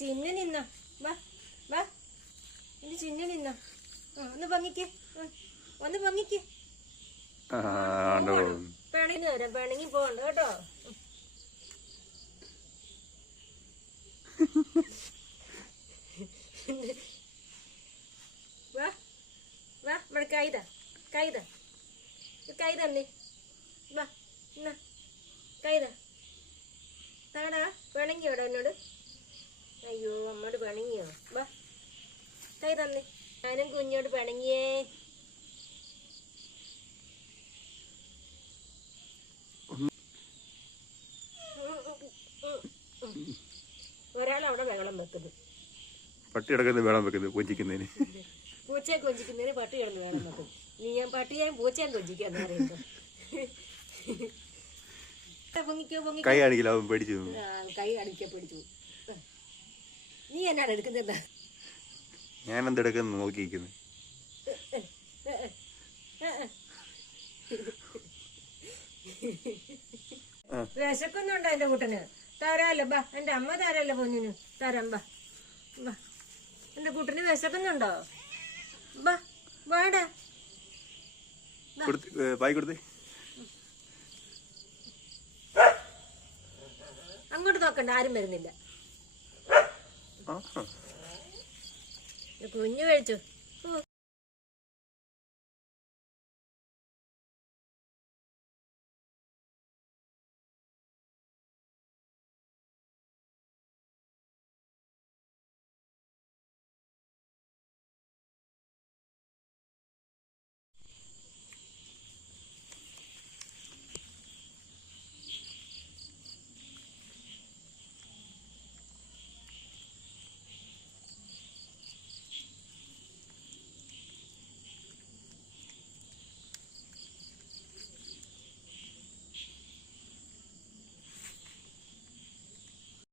ചിന്ന നിന്നോ. വാ വാ, എന്റെ ചിന്ന നിന്നോ. ഒന്ന് ഭംഗിക്ക്, ഒന്ന് ഭംഗിക്ക്. പിണങ്ങി വരാം, പിണങ്ങി പോകണ്ട കേട്ടോ. വാ വാ, ഇവിടെ കൈതാ കൈതാ കൈ തന്നെ. വാ എന്നാ കൈതാ താടാ. പിണങ്ങിയോ എന്നോട്? അയ്യോ അമ്മോട് പിണങ്ങിയോ? വാ കൈ തന്നെ. ഞാനും കുഞ്ഞോട് പിണങ്ങിയേ. ഒരാളവിടെ വെള്ളം വെക്കുന്നു. പട്ടി കിടക്കുന്നത് വേളം വെക്കുന്നത് കൊഞ്ചിക്കുന്നതിന്. പൂച്ചയെ കൊഞ്ചിക്കുന്നതിന് പട്ടി കിടന്ന് വേളം വെക്കും. നീ ഞാൻ പട്ടിയെയും പൂച്ചയും കൊഞ്ചിക്കാന്ന് പറയുമ്പോ കൈ കാണിക്കില്ല, അവൻ പേടിച്ചു. കൈ കാണിക്കാ പേടിച്ചു. നീ എന്നാണ് എടുക്കുന്നത്? ഞാൻ എന്തെടുക്കുന്നു നോക്കിയിരിക്കുന്നു. വിശക്കുന്നുണ്ടോ എന്റെ കൂട്ടന്? തരാല്ലോ, ബാ. എന്റെ അമ്മ തരാല്ലോ പൊന്നിന്, തരാം. ബാ ബാ, എന്റെ കൂട്ടന് വിശക്കുന്നുണ്ടോ? ബാ വാടാ. പായി കൊടുത്തേ. അങ്ങോട്ട് നോക്കണ്ട, ആരും വരുന്നില്ല. കുഞ്ഞു കഴിച്ചു.